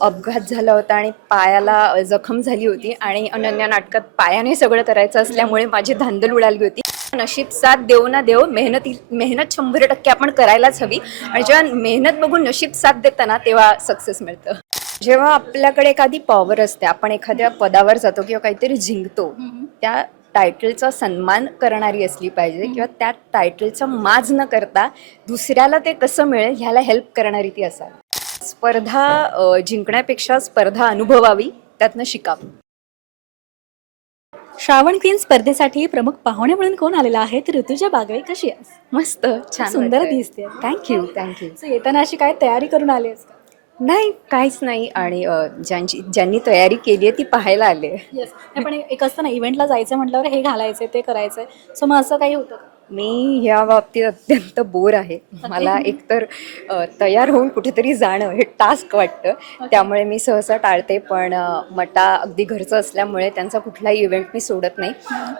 अपघात झाला होता आणि पायाला जखम झाली होती आणि अनन्या नाटकात पायाने सगळं करायचं असल्यामुळे माझी धांदल उडाली होती. नशीब साथ देव ना देव मेहनती मेहनत शंभर टक्के आपण करायलाच हवी. आणि जेव्हा मेहनत बघून नशीब साथ देताना तेव्हा सक्सेस मिळतं. जेव्हा आपल्याकडे एखादी पॉवर असते आपण एखाद्या पदावर जातो किंवा काहीतरी जिंकतो त्या टायटलचा सन्मान करणारी असली पाहिजे किंवा त्या टायटलचा माज न करता दुसऱ्याला ते कसं मिळेल ह्याला हेल्प करणारी ती असावी. स्पर्धा जिंकण्यापेक्षा स्पर्धा अनुभवावी त्यातनं शिकावं. श्रावण क्वीन स्पर्धेसाठी प्रमुख पाहुणे म्हणून कोण आलेला आहे? तर ऋतुजा बागवे कशी आहेस? मस्त छान सुंदर दिसते थँक्यू थँक्यू So, येताना अशी काय तयारी करून आली आहेस का? नाही काहीच नाही. आणि अ, ज्यांची ज्यांनी तयारी केली आहे ती पाहायला आले येस पण एक असतं ना इव्हेंटला जायचं म्हटल्यावर हे घालायचं ते करायचंय. सो मग असं काही होतं का? मी ह्या बाबतीत अत्यंत बोर आहे. मला एकतर तयार होऊन कुठेतरी जाणं हे टास्क वाटतं. त्यामुळे मी सहसा टाळते पण मटा अगदी घरचं असल्यामुळे त्यांचा कुठलाही इव्हेंट मी सोडत नाही.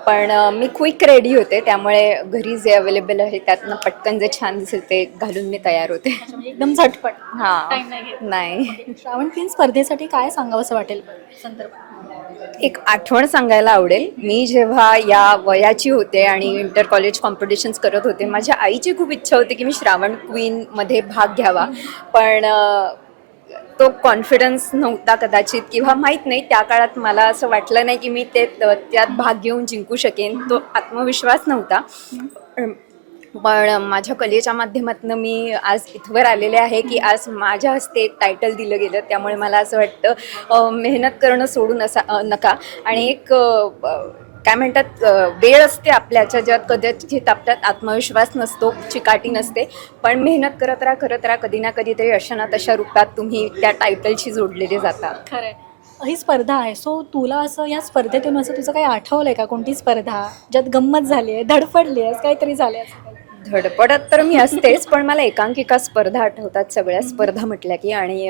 पण मी क्विक रेडी होते. त्यामुळे घरी जे अवेलेबल आहे त्यातनं पटकन जे छान दिसेल ते घालून मी तयार होते. म्हणजे एकदम झटपट. हां. नाही श्रावण क्वीन स्पर्धेसाठी काय सांगावं असं वाटेल? संदर्भात एक आठवण सांगायला आवडेल. मी जेव्हा या वयाची होते आणि इंटर कॉलेज कॉम्पिटिशन्स करत होते माझ्या आईची खूप इच्छा होती की मी श्रावण क्वीनमध्ये भाग घ्यावा. पण तो कॉन्फिडन्स नव्हता कदाचित किंवा माहीत नाही. त्या काळात मला असं वाटलं नाही की मी ते त्यात भाग घेऊन जिंकू शकेन. तो आत्मविश्वास नव्हता. पण माझ्या कलेच्या माध्यमातून मी आज इथवर आलेले आहे की आज माझ्या हस्ते एक टायटल दिलं गेलं. त्यामुळे मला असं वाटतं मेहनत करणं सोडून असा नका. आणि एक काय म्हणतात वेळ असते आपल्याच्या ज्यात कदाचित आपल्यात आत्मविश्वास नसतो चिकाटी नसते. पण मेहनत करत राहा करत राहा. कधी ना कधीतरी अशा ना तशा रूपात तुम्ही त्या टायटलशी जोडलेले जातात खरं ही स्पर्धा आहे. सो तुला असं या स्पर्धेतून असं तुझं काही आहे का? कोणती स्पर्धा? ज्यात गंमत झाली आहे धडपडली आहे काहीतरी झालं असं धडपडत तर मी असतेच पण मला एकांकिका स्पर्धा आठवतात सगळ्या स्पर्धा म्हटल्या की. आणि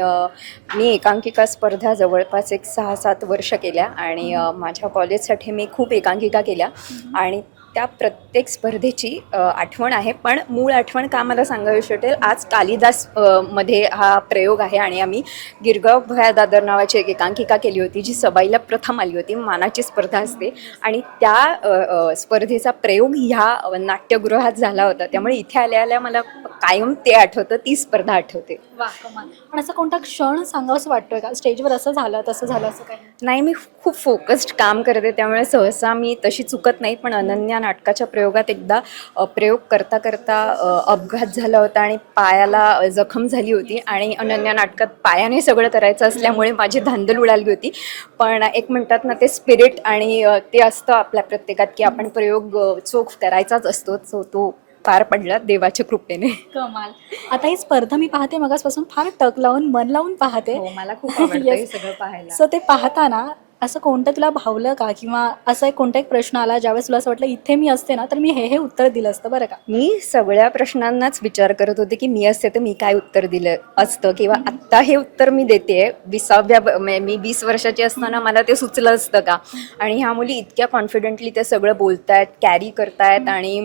मी एकांकिका स्पर्धा जवळपास एक सहा सात वर्ष केल्या आणि माझ्या कॉलेजसाठी मी खूप एकांकिका केल्या. आणि त्या प्रत्येक स्पर्धेची आठवण आहे. पण मूळ आठवण का मला सांगावी वाटेल? आज कालिदासमध्ये हा प्रयोग आहे आणि आम्ही गिरगाव भया दादर नावाची एक एकांकिका केली होती जी सबाईला प्रथम आली होती. मानाची स्पर्धा असते. आणि त्या स्पर्धेचा प्रयोग ह्या नाट्यगृहात झाला होता. त्यामुळे इथे आल्या आल्या मला कायम ते आठवतं ती स्पर्धा आठवते. वा कमाल. पण असा कोणता क्षण सांगावं वाटतोय का? स्टेजवर असं झालं तसं झालं असं काही? नाही मी खूप फोकस्ड काम करते त्यामुळे सहसा मी तशी चुकत नाही पण अनन्या नाटकाच्या प्रयोगात एकदा अ, प्रयोग करता करता अ, अपघात झाला होता आणि पायाला जखम झाली होती आणि अनन्या नाटकात पायाने सगळं करायचं असल्यामुळे माझी धांदल उडाली होती. पण एक म्हणतात ना ते स्पिरिट आणि अ, ते असतं आपल्या प्रत्येकात की आपण प्रयोग अ, चोख करायचाच असतो सो तो पार पडला देवाच्या कृपेने. कमाल. आता ही स्पर्धा मी पाहते मगासपासून फार टक लावून मन लावून पाहते. हो मला खूप आवडतं हे Yes. सगळं पाहायला. सो ते पाहताना असं कोणतं तुला भावलं का? किंवा असा एक कोणता एक प्रश्न आला ज्यावेळेस तुला असं वाटलं इथे मी असते ना तर मी हे हे उत्तर दिलं असतं बरं का? मी सगळ्या प्रश्नांनाच विचार करत होते की मी असते तर मी काय उत्तर दिलं असतं किंवा आत्ता हे उत्तर मी देते. विसाव्या मी वीस वर्षाची असताना मला ते सुचलं असतं का? आणि ह्या मुली इतक्या कॉन्फिडेंटली ते सगळं बोलतायत कॅरी करतायत आणि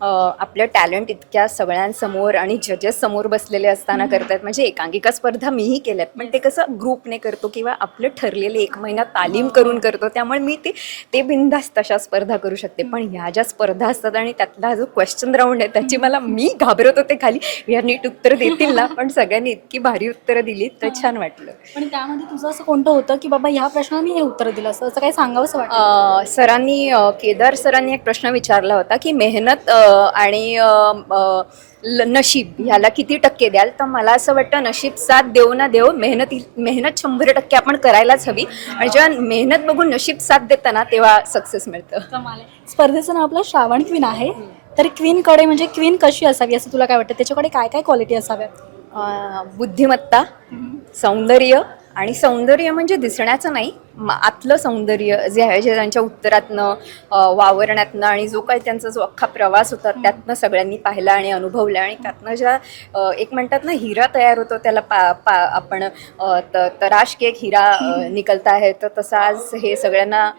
आपलं टॅलेंट इतक्या सगळ्यांसमोर आणि जजेस समोर बसलेले असताना करतायत. म्हणजे एकांकिका स्पर्धा मीही केल्यात. पण ते कसं ग्रुपने करतो किंवा आपलं ठरलेले एक महिना तालीम करून करतो. त्यामुळे मी ते ते बिनधास्त तशा स्पर्धा करू शकते. पण ह्या ज्या स्पर्धा असतात आणि त्यातला जो क्वेश्चन राऊंड आहे त्याची मला मी घाबरत होते खाली. या नीट उत्तर देतील ना पण सगळ्यांनी इतकी भारी उत्तरं दिली तर छान वाटलं. पण त्यामध्ये तुझं असं कोणतं होतं की बाबा ह्या प्रश्नाला मी हे उत्तर दिलं असतं? असं काही सांगावंसं वाटतं? सरांनी केदार सरांनी एक प्रश्न विचारला होता की मेहनत आणि नशीब ह्याला किती टक्के द्याल? तर मला असं वाटतं नशीब साथ देव ना देव मेहनती मेहनत शंभर टक्के आपण करायलाच हवी. आणि जेव्हा मेहनत बघून नशीब साथ देताना तेव्हा सक्सेस मिळतं. स्पर्धेचं नाव आपलं श्रावण क्वीन आहे. तर क्वीनकडे म्हणजे क्वीन कशी असावी असं तुला काय वाटतं? त्याच्याकडे काय काय क्वालिटी असाव्यात? अ, बुद्धिमत्ता सौंदर्य आणि सौंदर्य म्हणजे दिसण्याचं नाही. आतलं सौंदर्य जे आहे जे त्यांच्या उत्तरातनं वावरण्यातनं आणि जो काही त्यांचा जो अख्खा प्रवास होता त्यातनं सगळ्यांनी पाहिला आणि अनुभवला आणि त्यातनं ज्या एक म्हणतात ना हिरा तयार होतो त्याला पा पा आपण तराश के एक हिरा निकलता आहे. तर तसं आज हे सगळ्यांना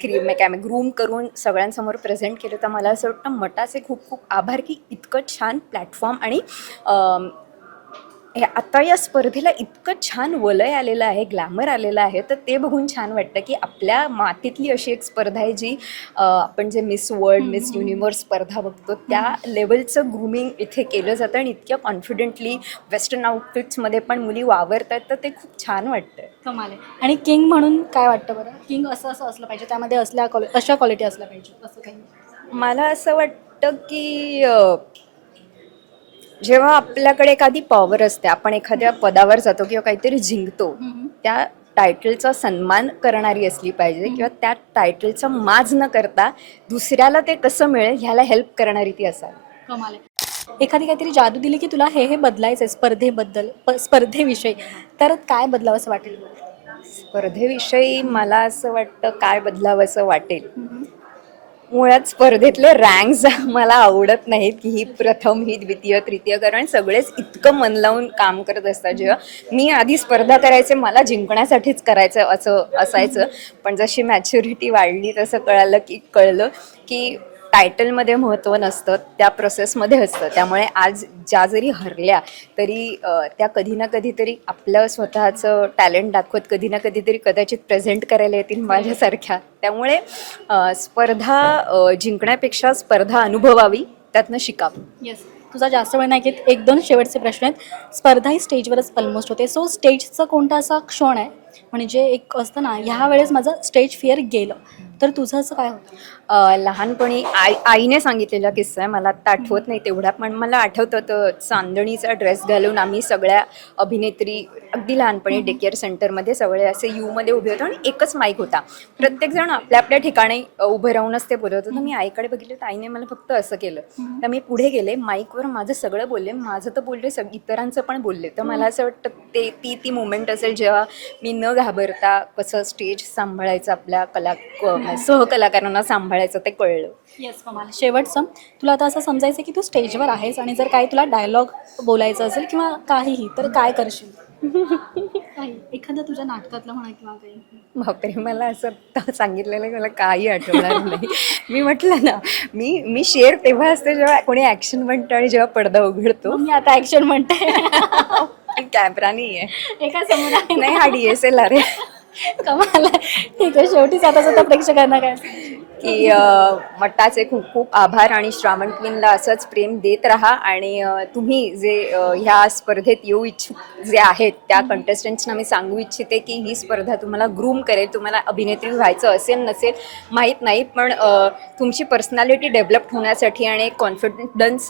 क्री काय ग्रूम करून सगळ्यांसमोर प्रेझेंट केलं. तर मला असं वाटतं मटाचे खूप खूप आभार की इतकं छान प्लॅटफॉर्म आणि हे आता या स्पर्धेला इतकं छान वलय आलेलं आहे ग्लॅमर आलेलं आहे तर ते बघून छान वाटतं की आपल्या मातीतली अशी एक स्पर्धा आहे जी आपण जे मिस वर्ल्ड मिस युनिवर्स स्पर्धा बघतो त्या लेवलचं ग्रूमिंग इथे केलं जातं आणि इतक्या कॉन्फिडेंटली वेस्टर्न आउटफिट्समध्ये पण मुली वावरतात तर ते खूप छान वाटतं. कमाल आहे. आणि किंग म्हणून काय वाटतं बरं? किंग असं असं असलं पाहिजे त्यामध्ये असल्या क्वालि अशा क्वालिटी असल्या पाहिजे असं काही? मला असं वाटतं की जेव्हा आपल्याकडे एखादी पॉवर असते आपण एखाद्या पदावर जातो किंवा काहीतरी जिंकतो त्या टायटलचा सन्मान करणारी असली पाहिजे किंवा त्या टायटलचा माज न करता दुसऱ्याला ते कसं मिळेल ह्याला हेल्प करणारी ती असावी. कमाल आहे. एखादी काहीतरी जादू दिली की तुला हे हे बदलायचं आहे स्पर्धेबद्दल प- स्पर्धेविषयी तर काय बदलावं असं वाटेल? स्पर्धेविषयी मला असं वाटतं काय बदलावं असं वाटेल? मुळात स्पर्धेतले रँक्स मला आवडत नाहीत की ही प्रथम ही द्वितीय तृतीय कारण सगळेच इतकं मन लावून काम करत असतात जेव्हा. मी आधी स्पर्धा करायचे मला जिंकण्यासाठीच करायचं असं असायचं. पण जशी मॅच्युरिटी वाढली तसं कळालं की कळलं की टायटलमध्ये महत्त्व नसतं त्या प्रोसेसमध्ये असतं. त्यामुळे आज ज्या जरी हरल्या तरी त्या कधी ना कधीतरी आपलं स्वतःचं टॅलेंट दाखवत कधी ना कधीतरी कदाचित प्रेझेंट करायला येतील माझ्यासारख्या. त्यामुळे स्पर्धा जिंकण्यापेक्षा स्पर्धा अनुभवावी त्यातनं शिकावं. येस तुझा जास्त वेळ नाही घेत. एक दोन शेवटचे प्रश्न आहेत. स्पर्धा ही स्टेजवरच ऑलमोस्ट होते. सो स्टेजचा कोणता असा क्षण आहे? म्हणजे एक असतं ना ह्या वेळेस माझं स्टेज फिअर गेलं. तर तुझं असं काय होतं? अ, लहानपणी आई आईने सांगितलेला किस्सा आहे मला आत्ता आठवत नाही तेवढा पण मला आठवतं तर चांदणीचा ड्रेस घालून आम्ही सगळ्या अभिनेत्री अगदी लहानपणी डेकेअर सेंटरमध्ये सगळे असे यूमध्ये उभे होतो आणि एकच माईक होता. प्रत्येकजण आपल्या आपल्या ठिकाणी उभं राहूनच ते बोलत होतं. मी आईकडे बघितलं तर आईने मला फक्त असं केलं. तर मी पुढे गेले माईकवर माझं सगळं बोलले माझं तर बोलले सग इतरांचं पण बोलले. तर मला असं वाटतं ते ती ती मुमेंट असेल जेव्हा मी न घाबरता कसं स्टेज सांभाळायचं आपल्या कला सहकलाकारांना सांभाळायचं ते कळलं. येस कमाल शेवटचं. तुला आता असं समजायचं की तू स्टेजवर आहेस आणि जर काही तुला डायलॉग बोलायचं असेल किंवा काहीही तर काय करशील? काही एखादं तुझ्या नाटकातलं म्हणा किंवा काही. बापरे मला असं सांगितलेलं मला काही आठवणार नाही. मी म्हटलं ना मी मी शेअर तेव्हा असते जेव्हा कोणी ॲक्शन म्हणतं आणि जेव्हा पडदा उघडतो. मी आता ऍक्शन म्हणते. कॅमेरा नाही आहे एका समोर आहे नाही हा डी एस एल आर आहे. कमाल आहे. ठीक आहे शेवटीच आता सुद्धा प्रेक्षकांना काय की अ, मट्टाचे खूप खूप आभार आणि श्रावण क्वीनला असंच प्रेम देत राहा आणि अ, तुम्ही जे अ, ह्या स्पर्धेत येऊ इच्छुक जे आहेत त्या कंटेस्टंट्सना मी सांगू इच्छिते की ही स्पर्धा तुम्हाला ग्रूम करेल तुम्हाला अभिनेत्री व्हायचं असेल नसेल माहीत नाही पण अ, तुमची पर्सनॅलिटी डेव्हलप होण्यासाठी आणि कॉन्फिडन्स